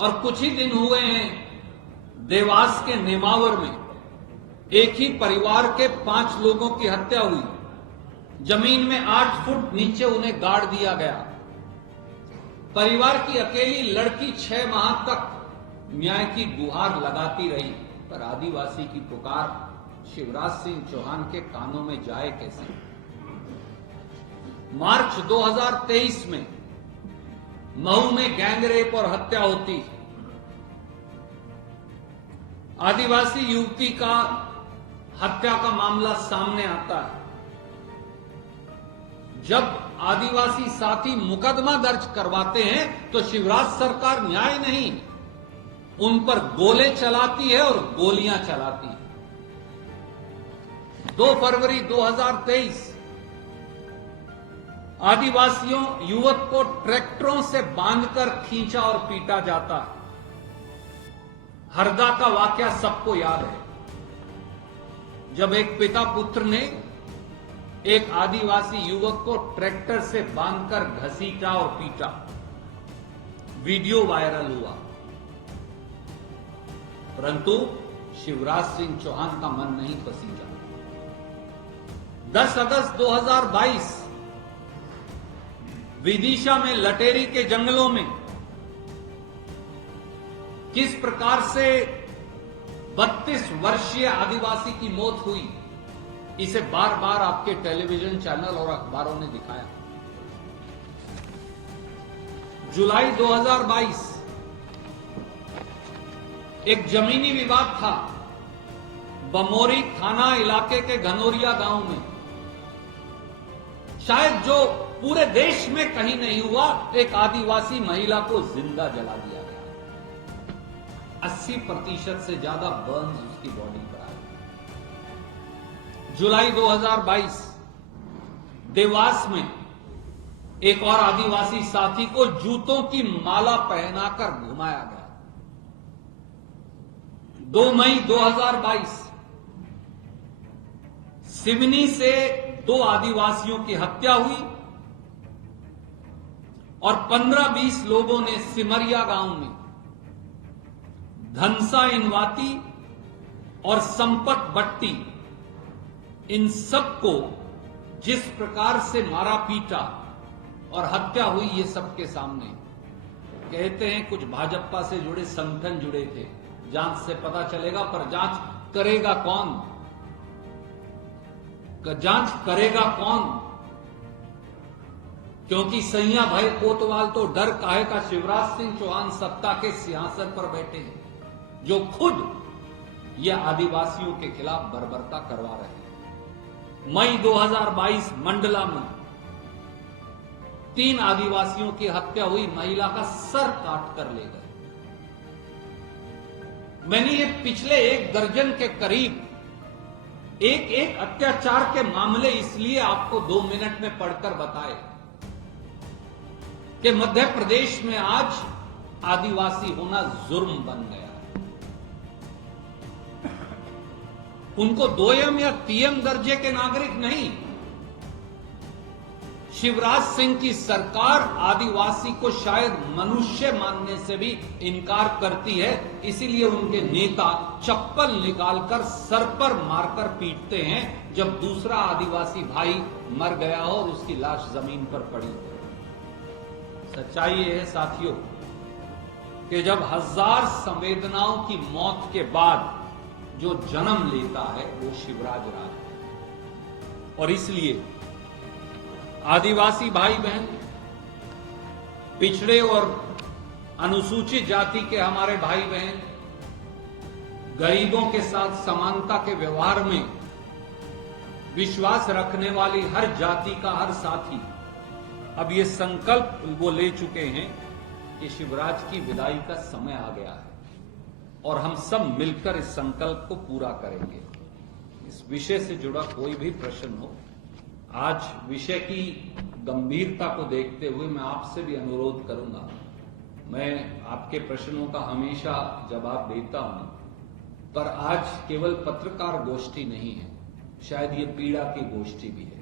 और कुछ ही दिन हुए हैं देवास के नेमावर में एक ही परिवार के 5 लोगों की हत्या हुई। जमीन में 8 फुट नीचे उन्हें गाड़ दिया गया। परिवार की अकेली लड़की 6 माह तक न्याय की गुहार लगाती रही, पर आदिवासी की पुकार शिवराज सिंह चौहान के कानों में जाए कैसे। मार्च 2023 में महू में गैंगरेप और हत्या होती। आदिवासी युवती का हत्या का मामला सामने आता है। जब आदिवासी साथी मुकदमा दर्ज करवाते हैं तो शिवराज सरकार न्याय नहीं, उन पर गोले चलाती है और गोलियां चलाती है। 2 फरवरी 2023 आदिवासियों युवक को ट्रैक्टरों से बांधकर खींचा और पीटा जाता है। हरदा का वाकया सबको याद है, जब एक पिता पुत्र ने एक आदिवासी युवक को ट्रैक्टर से बांधकर घसीटा और पीटा। वीडियो वायरल हुआ, परंतु शिवराज सिंह चौहान का मन नहीं पसीजा। 10 अगस्त 2022 विदिशा में लटेरी के जंगलों में किस प्रकार से 32 वर्षीय आदिवासी की मौत हुई, इसे बार बार आपके टेलीविजन चैनल और अखबारों ने दिखाया। जुलाई 2022 एक जमीनी विवाद था बमोरी थाना इलाके के घनौरिया गांव में। शायद जो पूरे देश में कहीं नहीं हुआ, एक आदिवासी महिला को जिंदा जला दिया गया। 80% से ज्यादा बर्न्स उसकी बॉडी पर आए। जुलाई 2022 देवास में एक और आदिवासी साथी को जूतों की माला पहनाकर घुमाया गया। 2 मई 2022 सिवनी से 2 आदिवासियों की हत्या हुई और 15-20 लोगों ने सिमरिया गांव में धनसा इनवाती और संपत बट्टी, इन सबको जिस प्रकार से मारा पीटा और हत्या हुई, ये सबके सामने। कहते हैं कुछ भाजपा से जुड़े संगठन जुड़े थे, जांच से पता चलेगा, पर जांच करेगा कौन? जांच करेगा कौन? क्योंकि सैया भाई कोतवाल तो डर काहे का शिवराज सिंह चौहान सत्ता के सिंहासन पर बैठे हैं, जो खुद ये आदिवासियों के खिलाफ बर्बरता करवा रहे हैं। मई 2022 मंडला में 3 आदिवासियों की हत्या हुई, महिला का सर काट कर ले गए। मैंने ये पिछले 1 दर्जन के करीब एक अत्याचार के मामले इसलिए आपको 2 मिनट में पढ़कर बताए कि मध्य प्रदेश में आज आदिवासी होना जुर्म बन गया। उनको 2M या 3M दर्जे के नागरिक नहीं। शिवराज सिंह की सरकार आदिवासी को शायद मनुष्य मानने से भी इनकार करती है, इसीलिए उनके नेता चप्पल निकालकर सर पर मारकर पीटते हैं जब दूसरा आदिवासी भाई मर गया हो और उसकी लाश जमीन पर पड़ी हो। सच्चाई यह है साथियों कि जब 1000 संवेदनाओं की मौत के बाद जो जन्म लेता है वो शिवराज राज है। और इसलिए आदिवासी भाई बहन, पिछड़े और अनुसूचित जाति के हमारे भाई बहन, गरीबों के साथ समानता के व्यवहार में विश्वास रखने वाली हर जाति का हर साथी अब ये संकल्प वो ले चुके हैं कि शिवराज की विदाई का समय आ गया है और हम सब मिलकर इस संकल्प को पूरा करेंगे। इस विषय से जुड़ा कोई भी प्रश्न हो, आज विषय की गंभीरता को देखते हुए मैं आपसे भी अनुरोध करूंगा। मैं आपके प्रश्नों का हमेशा जवाब देता हूं, पर आज केवल पत्रकार गोष्ठी नहीं है, शायद ये पीड़ा की गोष्ठी भी है।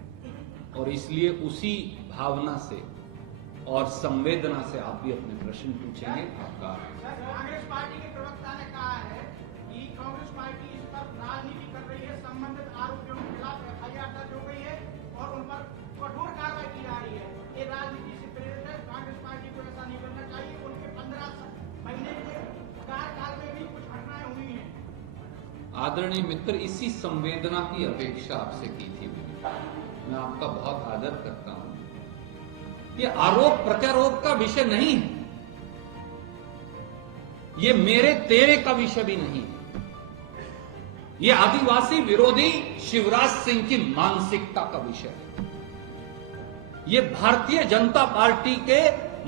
और इसलिए उसी भावना से और संवेदना से आप भी अपने प्रश्न पूछेंगे। आपका कांग्रेस पार्टी के प्रवक्ता ने कहा है कि कांग्रेस पार्टी इस पर राजनीति कर रही है, संबंधित आरोपियों के खिलाफ एफआईआर दर्ज हो गई है और उन पर कठोर कार्रवाई की जा रही है। ये राजनीति से प्रेरित है, कांग्रेस पार्टी को ऐसा नहीं करना चाहिए। उनके 15 महीने के कार्यकाल में भी कुछ घटनाएं हुई हैं। आदरणीय मित्र, इसी संवेदना की अपेक्षा आपसे की थी मैं आपका बहुत आदर करता हूं। ये आरोप प्रत्यारोप का विषय नहीं है, ये मेरे तेरे का विषय भी नहीं है। ये आदिवासी विरोधी शिवराज सिंह की मानसिकता का विषय है। ये भारतीय जनता पार्टी के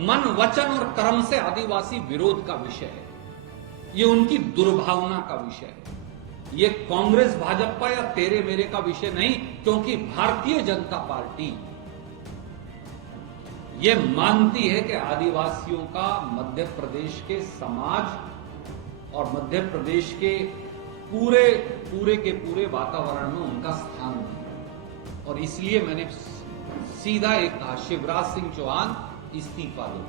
मन, वचन और कर्म से आदिवासी विरोध का विषय है। ये उनकी दुर्भावना का विषय है। ये कांग्रेस भाजपा या तेरे मेरे का विषय नहीं, क्योंकि भारतीय जनता पार्टी ये मानती है कि आदिवासियों का मध्य प्रदेश के समाज और मध्य प्रदेश के पूरे वातावरण में उनका स्थान है। और इसलिए मैंने सीधा एक कहा, शिवराज सिंह चौहान इस्तीफा दो।